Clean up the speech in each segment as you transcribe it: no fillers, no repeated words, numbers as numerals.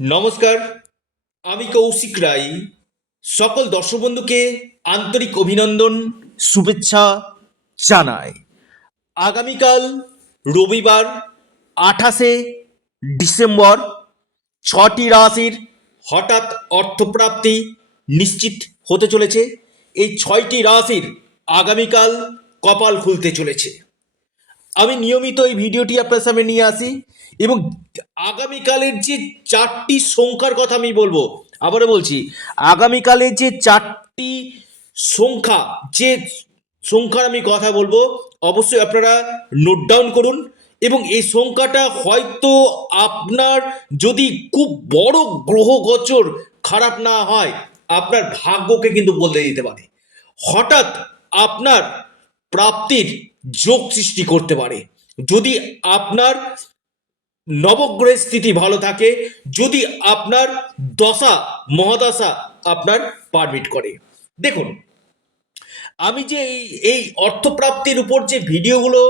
নমস্কার, আমি কৌশিক রায়। সকল দর্শক বন্ধুকে আন্তরিক অভিনন্দন, শুভেচ্ছা জানাই। আগামীকাল রবিবার 28শে ডিসেম্বর 6টি রাশির হঠাৎ অর্থপ্রাপ্তি নিশ্চিত হতে চলেছে। এই 6টি রাশির আগামীকাল কপাল খুলতে চলেছে। আমি নিয়মিত এই ভিডিওটি আপনার সামনে নিয়ে আসি এবং আগামীকালের যে 4টি সংখ্যার কথা আমি বলবো, আবারও বলছি, আগামীকালের যে 4টি সংখ্যা, যে সংখ্যার আমি কথা বলবো, অবশ্যই আপনারা নোট ডাউন করুন। এবং এই সংখ্যাটা হয়তো আপনার যদি খুব বড় গ্রহ গোচর খারাপ না হয়, আপনার ভাগ্যকে কিন্তু বদলে দিতে পারে। হঠাৎ আপনার প্রাপ্তির যোগ সৃষ্টি করতে পারে যদি আপনার নবগ্রহের স্থিতি ভালো থাকে, যদি আপনার দশা মহাদশা আপনার পারমিট করে। দেখুন, আমি যে এই অর্থপ্রাপ্তির উপর যে ভিডিওগুলো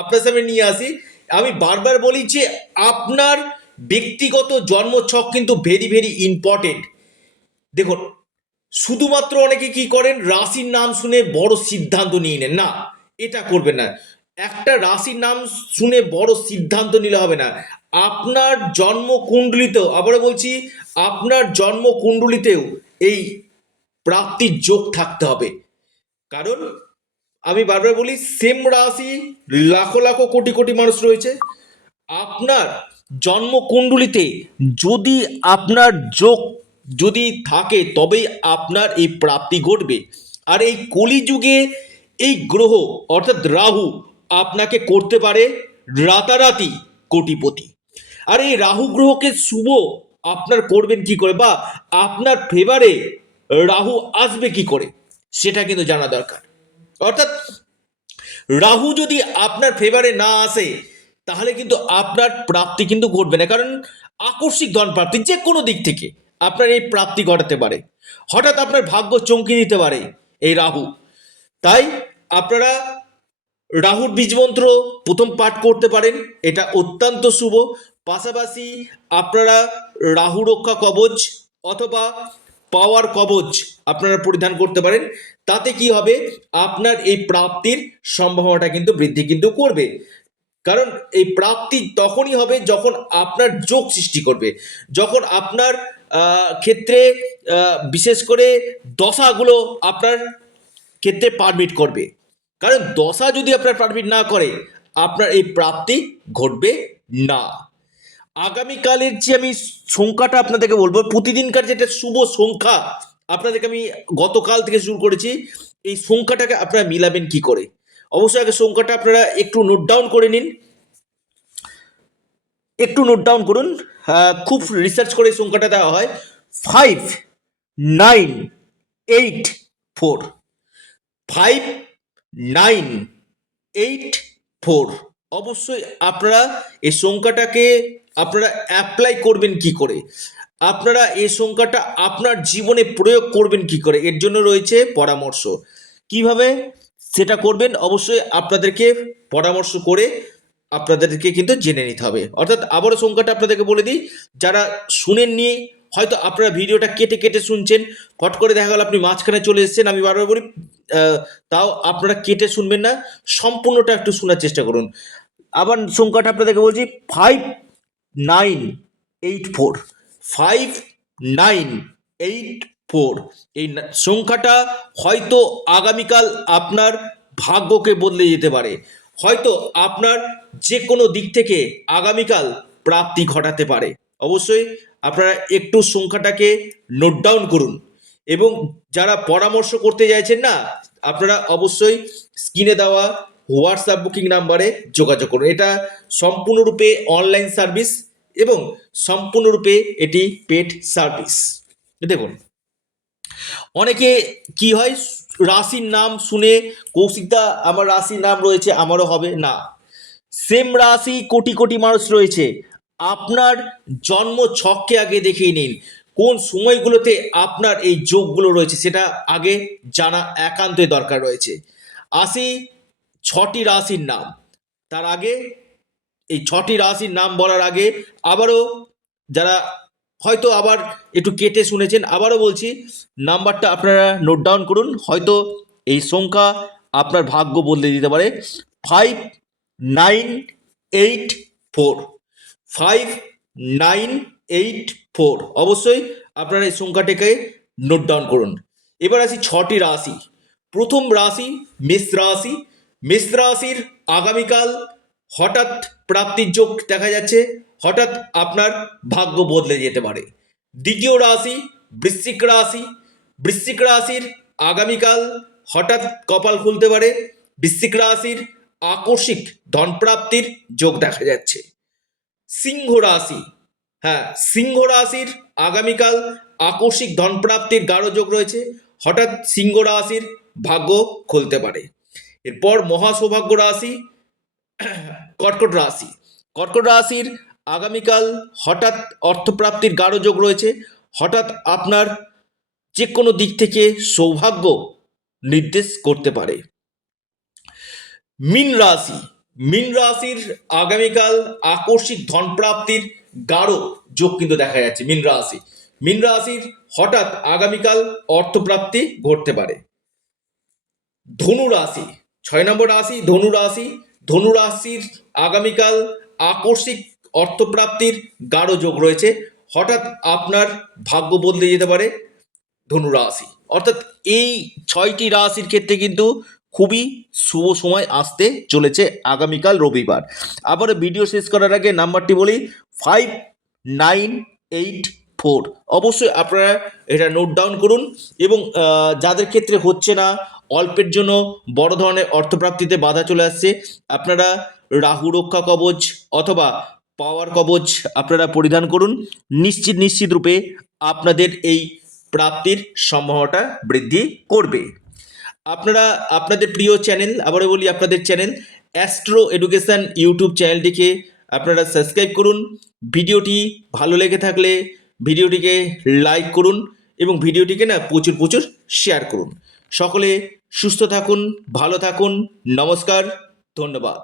আপনার সামনে নিয়ে আসি, আমি বারবার বলি যে আপনার ব্যক্তিগত জন্মছক কিন্তু ভেরি ভেরি ইম্পর্টেন্ট। দেখুন, শুধুমাত্র অনেকে কি করেন, রাশির নাম শুনে বড় সিদ্ধান্ত নিয়ে নেন। না, এটা করবেন না। একটা রাশির নাম শুনে বড় সিদ্ধান্ত নিলে হবে না। আপনার জন্মকুণ্ডলিতেও, আবারও বলছি, আপনার জন্মকুণ্ডলিতেও এই প্রাপ্তির যোগ থাকতে হবে। কারণ আমি বারবার বলি, সেম রাশি লাখো লাখো কোটি কোটি মানুষ রয়েছে। আপনার জন্মকুণ্ডলিতে যদি আপনার যোগ যদি থাকে, তবেই আপনার এই প্রাপ্তি ঘটবে। আর এই কলিযুগে এই গ্রহ অর্থাৎ রাহু আপনাকে করতে পারে রাতারাতি কোটিপতি। আর এই রাহু গ্রহকে শুভ আপনার করবেন কি করে, বা আপনার ফেভারে রাহু আসবে কি করে, সেটা কিন্তু জানা দরকার। অর্থাৎ রাহু যদি আপনার ফেভারে না আসে, তাহলে কিন্তু আপনার প্রাপ্তি কিন্তু ঘটবে না। কারণ আকস্মিক ধন প্রাপ্তি যে কোনো দিক থেকে আপনার এই প্রাপ্তি ঘটাতে পারে। হঠাৎ আপনার ভাগ্য চমকে দিতে পারে এই রাহু। তাই আপনারা রাহুর বীজমন্ত্র প্রথম পাঠ করতে পারেন, এটা অত্যন্ত শুভ। পাশাপাশি আপনারা রাহু রক্ষা কবচ অথবা পাওয়ার কবচ আপনারা পরিধান করতে পারেন। তাতে কি হবে, আপনার এই প্রাপ্তির সম্ভাবনাটা কিন্তু বৃদ্ধি কিন্তু করবে। কারণ এই প্রাপ্তি তখনই হবে যখন আপনার যোগ সৃষ্টি করবে, যখন আপনার ক্ষেত্রে বিশেষ করে দশাগুলো আপনার ক্ষেত্রে পারমিট করবে। কারণ দশা যদি আপনার পারমিট না করে, আপনার এই প্রাপ্তি ঘটবে না। আগামীকালের যে আমি সংখ্যাটা আপনাদেরকে বলবো, প্রতিদিনকার যেটা শুভ সংখ্যা আপনাদেরকে আমি গতকাল থেকে শুরু করেছি, এই সংখ্যাটাকে আপনারা মিলাবেন কি করে। অবশ্যই আগে সংখ্যাটা আপনারা একটু নোট ডাউন করে নিন, একটু নোট ডাউন করুন। খুব রিসার্চ করে সংখ্যাটা দেওয়া হয় 5984। 5984। অবশ্যই আপনারা এই সংখ্যাটাকে আপনারা অ্যাপ্লাই করবেন কি করে, আপনারা এই সংখ্যাটা আপনার জীবনে প্রয়োগ করবেন কি করে, এর জন্য রয়েছে পরামর্শ। কিভাবে সেটা করবেন অবশ্যই আপনাদেরকে পরামর্শ করে আপনাদেরকে কিন্তু জেনে নিতে হবে। অর্থাৎ আবারও সংখ্যাটা আপনাদেরকে বলে দিই, যারা শুনেননি, হয়তো আপনারা ভিডিওটা কেটে কেটে শুনছেন, ফট করে দেখা গেল আপনি মাঝখানে চলে এসেছেন, আমি বারবার বলি তাও আপনারা কেটে শুনবেন না, সম্পূর্ণটা একটু শোনার চেষ্টা করুন। আবার সংখ্যাটা আপনাদেরকে বলছি, 5984। 5984। এই সংখ্যাটা হয়তো আগামীকাল আপনার ভাগ্যকে বদলে যেতে পারে। হয়তো আপনার যে কোনো দিক থেকে আগামীকাল প্রাপ্তি ঘটাতে পারে। অবশ্যই আপনারা একটু সংখ্যাটাকে নোট ডাউন করুন। এবং যারা পরামর্শ করতে চাইছেন না, আপনারা অবশ্যই স্ক্রিনে দেওয়া হোয়াটসঅ্যাপ বুকিং নাম্বারে যোগাযোগ করুন। এটা সম্পূর্ণরূপে অনলাইন সার্ভিস এবং সম্পূর্ণরূপে এটি পেড সার্ভিস। দেখুন, অনেকে কি হয়, রাশির নাম শুনে কৌশিকদা আমার রাশির নাম রয়েছে, আমারও হবে না। সেম রাশি কোটি কোটি মানুষ রয়েছে। আপনার জন্ম ছককে আগে দেখিয়ে নিন, কোন সময়গুলোতে আপনার এই যোগগুলো রয়েছে সেটা আগে জানা একান্তই দরকার রয়েছে। আসি 6টি রাশির নাম। তার আগে এই 6টি রাশির নাম বলার আগে আবারও যারা হয়তো আবার একটু কেটে শুনেছেন, আবারও বলছি নাম্বারটা আপনারা নোট ডাউন করুন, হয়তো এই সংখ্যা আপনার ভাগ্য বদলে দিতে পারে। 5984, 5984, অবশ্যই আপনারা এই সংখ্যাটাকে নোট ডাউন করুন। এবার আসি 6টি রাশি। প্রথম রাশি মেষ রাশি। মেষ রাশির আগামীকাল হঠাৎ প্রাপ্তির যোগ দেখা যাচ্ছে, হঠাৎ আপনার ভাগ্য বদলে যেতে পারে। দ্বিতীয় রাশি বৃশ্চিক রাশি। বৃশ্চিক রাশির আগামীকাল হঠাৎ কপাল খুলতে পারে। বৃশ্চিক রাশির আকস্মিক ধনপ্রাপ্তির যোগ দেখা যাচ্ছে। সিংহ রাশি, হ্যাঁ সিংহ রাশির আগামীকাল আকস্মিক ধনপ্রাপ্তির গাঢ় যোগ রয়েছে, হঠাৎ সিংহ রাশির ভাগ্য খুলতে পারে। এরপর মহাসৌভাগ্য রাশি কর্কট রাশি। কর্কট রাশির আগামীকাল হঠাৎ অর্থপ্রাপ্তির গাঢ় যোগ রয়েছে, হঠাৎ আপনার যে কোনো দিক থেকে সৌভাগ্য নির্দেশ করতে পারে। মীন রাশি। মীন রাশির আগামীকাল আকস্মিক ধনপ্রাপ্তির গাঢ় যোগ কিন্তু দেখা যাচ্ছে। মীন রাশি, মীন রাশির হঠাৎ আগামীকাল অর্থপ্রাপ্তি ঘটতে পারে। ধনু রাশি, 6 নম্বর রাশি ধনু রাশি। ধনু রাশির আগামীকাল আকস্মিক অর্থপ্রাপ্তির গাঢ় যোগ রয়েছে, হঠাৎ আপনার ভাগ্য বদলে যেতে পারে ধনু রাশি। অর্থাৎ এই 6টি রাশির ক্ষেত্রে কিন্তু খুবই শুভ সময় আসতে চলেছে আগামীকাল রবিবার। আবার ভিডিও শেষ করার আগে নাম্বারটি বলি 5984, অবশ্যই আপনারা এটা নোট ডাউন করুন। এবং যাদের ক্ষেত্রে হচ্ছে না, অল্পের জন্য বড় ধরনের অর্থপ্রাপ্তিতে বাধা চলে আসছে, আপনারা রাহু রক্ষা কবচ অথবা পাওয়ার কবচ আপনারা পরিধান করুন। নিশ্চিত রূপে আপনাদের এই প্রাপ্তির সম্ভাবনাটা বৃদ্ধি করবে। আপনারা আপনাদের প্রিয় চ্যানেল, আবারও বলি আপনাদের চ্যানেল অ্যাস্ট্রো এডুকেশন ইউটিউব চ্যানেলটিকে আপনারা সাবস্ক্রাইব করুন। ভিডিওটি ভালো লেগে থাকলে ভিডিওটিকে লাইক করুন এবং ভিডিওটিকে না প্রচুর শেয়ার করুন। সকলে সুস্থ থাকুন, ভালো থাকুন, নমস্কার, ধন্যবাদ।